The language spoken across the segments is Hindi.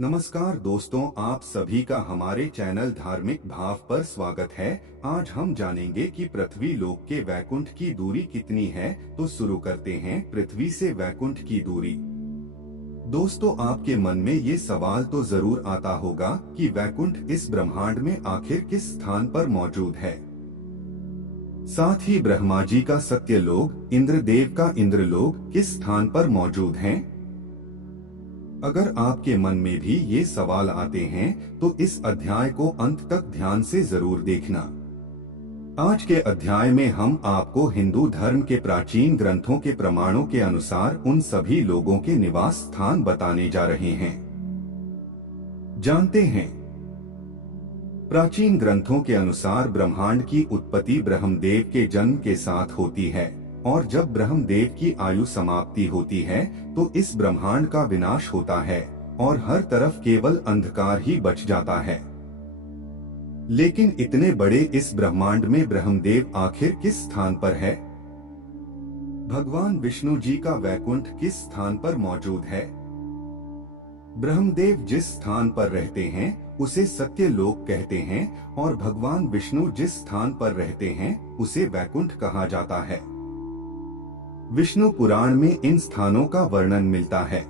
नमस्कार दोस्तों, आप सभी का हमारे चैनल धार्मिक भाव पर स्वागत है। आज हम जानेंगे कि पृथ्वी लोक के वैकुंठ की दूरी कितनी है। तो शुरू करते हैं पृथ्वी से वैकुंठ की दूरी। दोस्तों, आपके मन में ये सवाल तो जरूर आता होगा कि वैकुंठ इस ब्रह्मांड में आखिर किस स्थान पर मौजूद है। साथ ही ब्रह्मा जी का सत्यलोक, इंद्रदेव का इंद्रलोक किस स्थान पर मौजूद है। अगर आपके मन में भी ये सवाल आते हैं तो इस अध्याय को अंत तक ध्यान से जरूर देखना। आज के अध्याय में हम आपको हिंदू धर्म के प्राचीन ग्रंथों के प्रमाणों के अनुसार उन सभी लोगों के निवास स्थान बताने जा रहे हैं। जानते हैं, प्राचीन ग्रंथों के अनुसार ब्रह्मांड की उत्पत्ति ब्रह्मदेव के जन्म के साथ होती है और जब ब्रह्मदेव की आयु समाप्ति होती है तो इस ब्रह्मांड का विनाश होता है और हर तरफ केवल अंधकार ही बच जाता है। लेकिन इतने बड़े इस ब्रह्मांड में ब्रह्मदेव आखिर किस स्थान पर है। भगवान विष्णु जी का वैकुंठ किस स्थान पर मौजूद है। ब्रह्मदेव जिस स्थान पर रहते हैं उसे सत्यलोक कहते हैं और भगवान विष्णु जिस स्थान पर रहते हैं उसे वैकुंठ कहा जाता है। विष्णु पुराण में इन स्थानों का वर्णन मिलता है।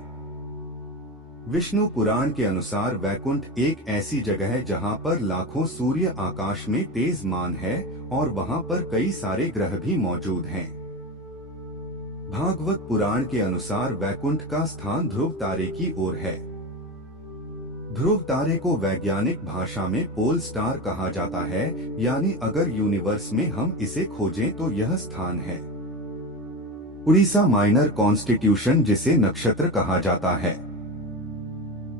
विष्णु पुराण के अनुसार वैकुंठ एक ऐसी जगह है जहां पर लाखों सूर्य आकाश में तेजमान है और वहां पर कई सारे ग्रह भी मौजूद हैं। भागवत पुराण के अनुसार वैकुंठ का स्थान ध्रुव तारे की ओर है। ध्रुव तारे को वैज्ञानिक भाषा में पोल स्टार कहा जाता है, यानी अगर यूनिवर्स में हम इसे खोजें तो यह स्थान है। उड़ीसा माइनर कॉन्स्टिट्यूशन जिसे नक्षत्र कहा जाता है।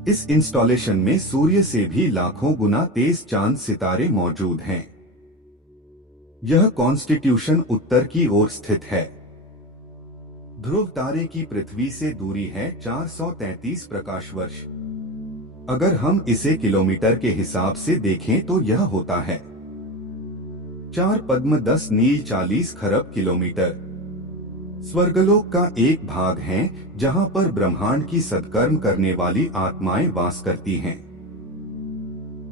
इस इंस्टॉलेशन में सूर्य से भी लाखों गुना तेज चांद सितारे मौजूद हैं। यह कॉन्स्टिट्यूशन उत्तर की ओर स्थित है। ध्रुव तारे की पृथ्वी से दूरी है 433 प्रकाश वर्ष। अगर हम इसे किलोमीटर के हिसाब से देखें तो यह होता है 4 पद्म 10 नील 40 खरब किलोमीटर। स्वर्गलोक का एक भाग है जहां पर ब्रह्मांड की सत्कर्म करने वाली आत्माएं वास करती हैं।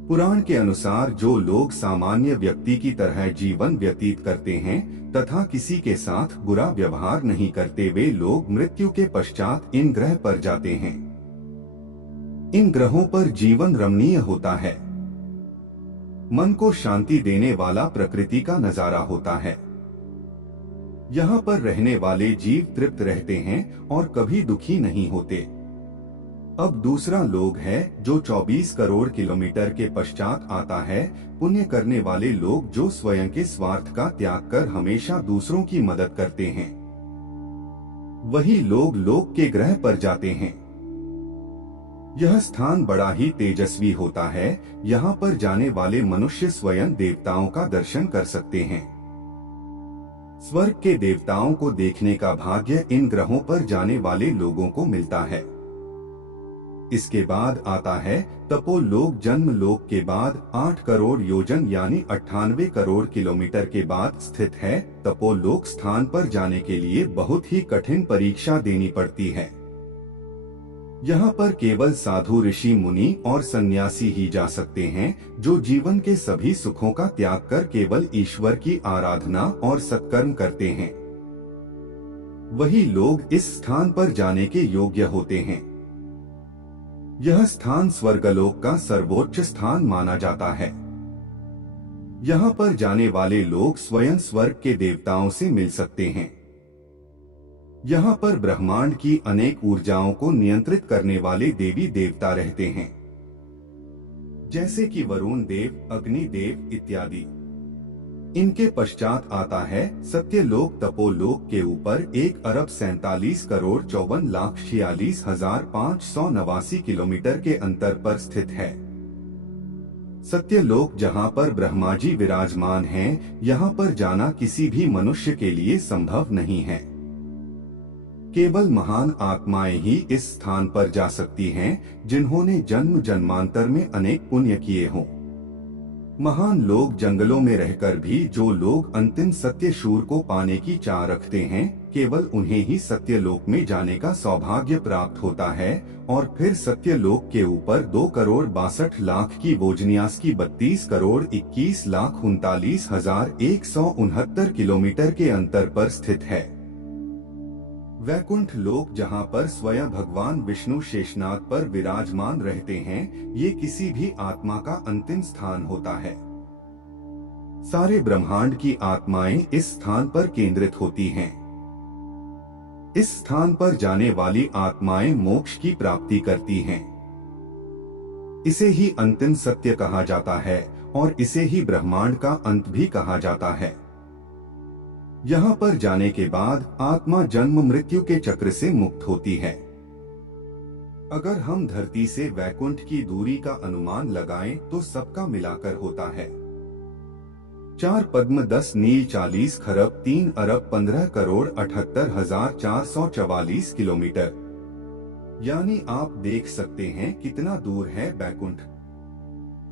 पुराण के अनुसार जो लोग सामान्य व्यक्ति की तरह जीवन व्यतीत करते हैं तथा किसी के साथ बुरा व्यवहार नहीं करते, वे लोग मृत्यु के पश्चात इन ग्रह पर जाते हैं। इन ग्रहों पर जीवन रमणीय होता है। मन को शांति देने वाला प्रकृति का नजारा होता है। यहाँ पर रहने वाले जीव तृप्त रहते हैं और कभी दुखी नहीं होते। अब दूसरा लोग है जो 24 करोड़ किलोमीटर के पश्चात आता है। पुण्य करने वाले लोग जो स्वयं के स्वार्थ का त्याग कर हमेशा दूसरों की मदद करते हैं, वही लोग लोक के ग्रह पर जाते हैं। यह स्थान बड़ा ही तेजस्वी होता है। यहाँ पर जाने वाले मनुष्य स्वयं देवताओं का दर्शन कर सकते हैं। स्वर्ग के देवताओं को देखने का भाग्य इन ग्रहों पर जाने वाले लोगों को मिलता है। इसके बाद आता है तपोलोक। जन्मलोक के बाद 8 करोड़ योजन यानी 98 करोड़ किलोमीटर के बाद स्थित है। तपोलोक स्थान पर जाने के लिए बहुत ही कठिन परीक्षा देनी पड़ती है। यहाँ पर केवल साधु, ऋषि, मुनि और सन्यासी ही जा सकते हैं जो जीवन के सभी सुखों का त्याग कर केवल ईश्वर की आराधना और सत्कर्म करते हैं। वही लोग इस स्थान पर जाने के योग्य होते हैं। यह स्थान स्वर्गलोक का सर्वोच्च स्थान माना जाता है। यहाँ पर जाने वाले लोग स्वयं स्वर्ग के देवताओं से मिल सकते हैं। यहाँ पर ब्रह्मांड की अनेक ऊर्जाओं को नियंत्रित करने वाले देवी देवता रहते हैं, जैसे कि वरुण देव, अग्नि देव इत्यादि। इनके पश्चात आता है सत्यलोक। तपोलोक के ऊपर 1 अरब 47 करोड़ 54 लाख 46 हजार 589 किलोमीटर के अंतर पर स्थित है। सत्यलोक जहाँ पर ब्रह्मा जी विराजमान हैं, यहाँ पर जाना किसी भी मनुष्य के लिए संभव नहीं है। केवल महान आत्माएं ही इस स्थान पर जा सकती हैं जिन्होंने जन्म जन्मांतर में अनेक पुण्य किए हों। महान लोग जंगलों में रहकर भी जो लोग अंतिम सत्य शूर को पाने की चाह रखते हैं, केवल उन्हें ही सत्यलोक में जाने का सौभाग्य प्राप्त होता है। और फिर सत्यलोक के ऊपर 2,62,00,000 की वोजनियास की 32,21,39,169 किलोमीटर के अंतर पर स्थित है। वैकुंठ लोक, जहाँ पर स्वयं भगवान विष्णु शेषनाग पर विराजमान रहते हैं, ये किसी भी आत्मा का अंतिम स्थान होता है। सारे ब्रह्मांड की आत्माएं इस स्थान पर केंद्रित होती हैं। इस स्थान पर जाने वाली आत्माएं मोक्ष की प्राप्ति करती हैं। इसे ही अंतिम सत्य कहा जाता है और इसे ही ब्रह्मांड का अंत भी कहा जाता है। यहाँ पर जाने के बाद आत्मा जन्म मृत्यु के चक्र से मुक्त होती है। अगर हम धरती से वैकुंठ की दूरी का अनुमान लगाएं तो सबका मिलाकर होता है 4 पद्म 10 नील 40 खरब 3 अरब 15 करोड़ 78,444 किलोमीटर। यानी आप देख सकते हैं कितना दूर है वैकुंठ।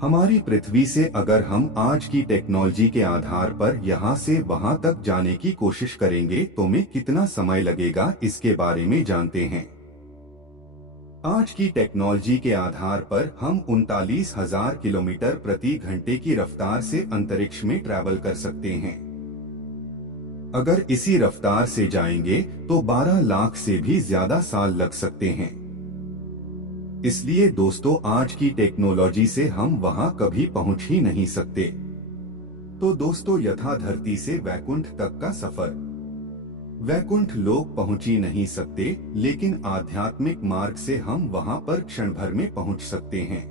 हमारी पृथ्वी से अगर हम आज की टेक्नोलॉजी के आधार पर यहाँ से वहाँ तक जाने की कोशिश करेंगे तो में कितना समय लगेगा, इसके बारे में जानते हैं। आज की टेक्नोलॉजी के आधार पर हम 39,000 किलोमीटर प्रति घंटे की रफ्तार से अंतरिक्ष में ट्रैवल कर सकते हैं। अगर इसी रफ्तार से जाएंगे तो 12 लाख से भी ज्यादा साल लग सकते हैं। इसलिए दोस्तों, आज की टेक्नोलॉजी से हम वहां कभी पहुंच ही नहीं सकते। तो दोस्तों, यथा धरती से वैकुंठ तक का सफर, वैकुंठ लोक पहुंच ही नहीं सकते, लेकिन आध्यात्मिक मार्ग से हम वहां पर क्षण भर में पहुंच सकते हैं।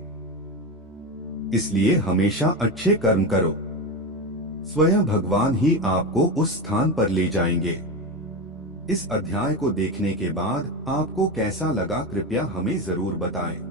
इसलिए हमेशा अच्छे कर्म करो, स्वयं भगवान ही आपको उस स्थान पर ले जाएंगे। इस अध्याय को देखने के बाद आपको कैसा लगा, कृपया हमें जरूर बताएं।